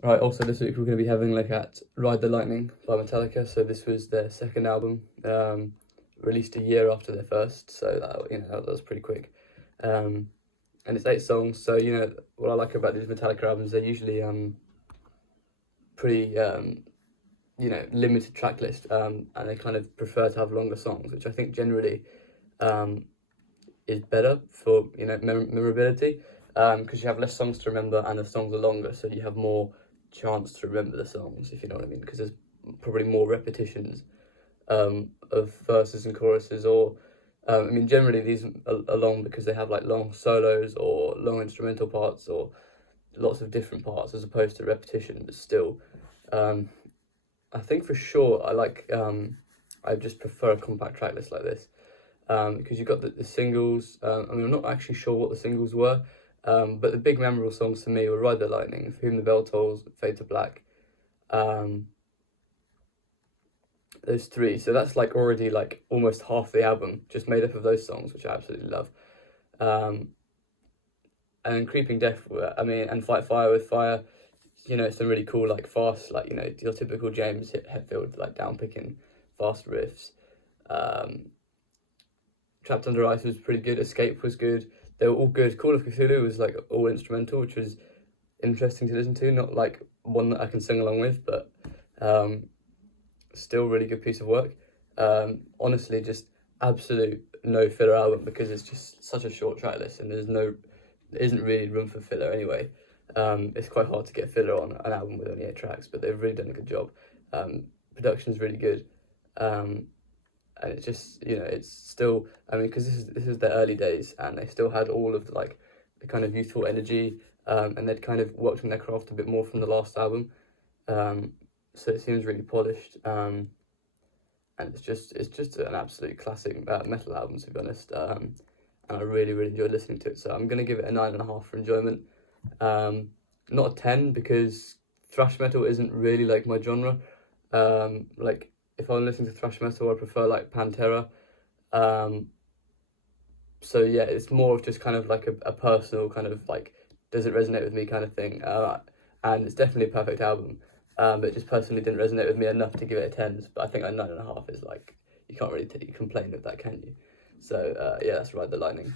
Right, also this week we're going to be having a look at Ride the Lightning by Metallica. So this was their second album, released a year after their first, so that was pretty quick. And it's 8 songs, so what I like about these Metallica albums, they're usually pretty limited track list, and they kind of prefer to have longer songs, which I think generally is better for memorability, because you have less songs to remember and the songs are longer, so you have more chance to remember the songs, if you know what I mean, because there's probably more repetitions of verses and choruses, or generally these are long because they have like long solos or long instrumental parts or lots of different parts as opposed to repetition, but still, I think for sure I just prefer a compact track list like this, because you've got the singles. I'm not actually sure what the singles were, but the big memorable songs to me were Ride the Lightning, For Whom the Bell Tolls, Fade to Black, those three. So that's like already like almost half the album just made up of those songs, which I absolutely love. And Creeping Death, and Fight Fire with Fire, some really cool, like fast, like, your typical James Hetfield, like down picking fast riffs. Trapped Under Ice was pretty good. Escape was good. They were all good. Call of Cthulhu was like all instrumental, which was interesting to listen to. Not like one that I can sing along with, but still really good piece of work. Honestly, just absolute no filler album because it's just such a short track list and there isn't really room for filler anyway. It's quite hard to get filler on an album with only 8 tracks, but they've really done a good job. Production's really good. And it's just, it's still, because this is their early days and they still had all of the kind of youthful energy, and they'd kind of worked on their craft a bit more from the last album. So it seems really polished, and it's just an absolute classic metal album, to be honest. And I really, really enjoyed listening to it. So I'm gonna give it a 9.5 for enjoyment. Not a 10 because thrash metal isn't really like my genre. Like if I'm listening to thrash metal, I prefer like Pantera. So yeah, it's more of just kind of like a personal kind of like, does it resonate with me kind of thing. And it's definitely a perfect album. But it just personally didn't resonate with me enough to give it a 10. But I think a 9.5 is like, you can't really complain with that, can you? So yeah, that's Ride the Lightning.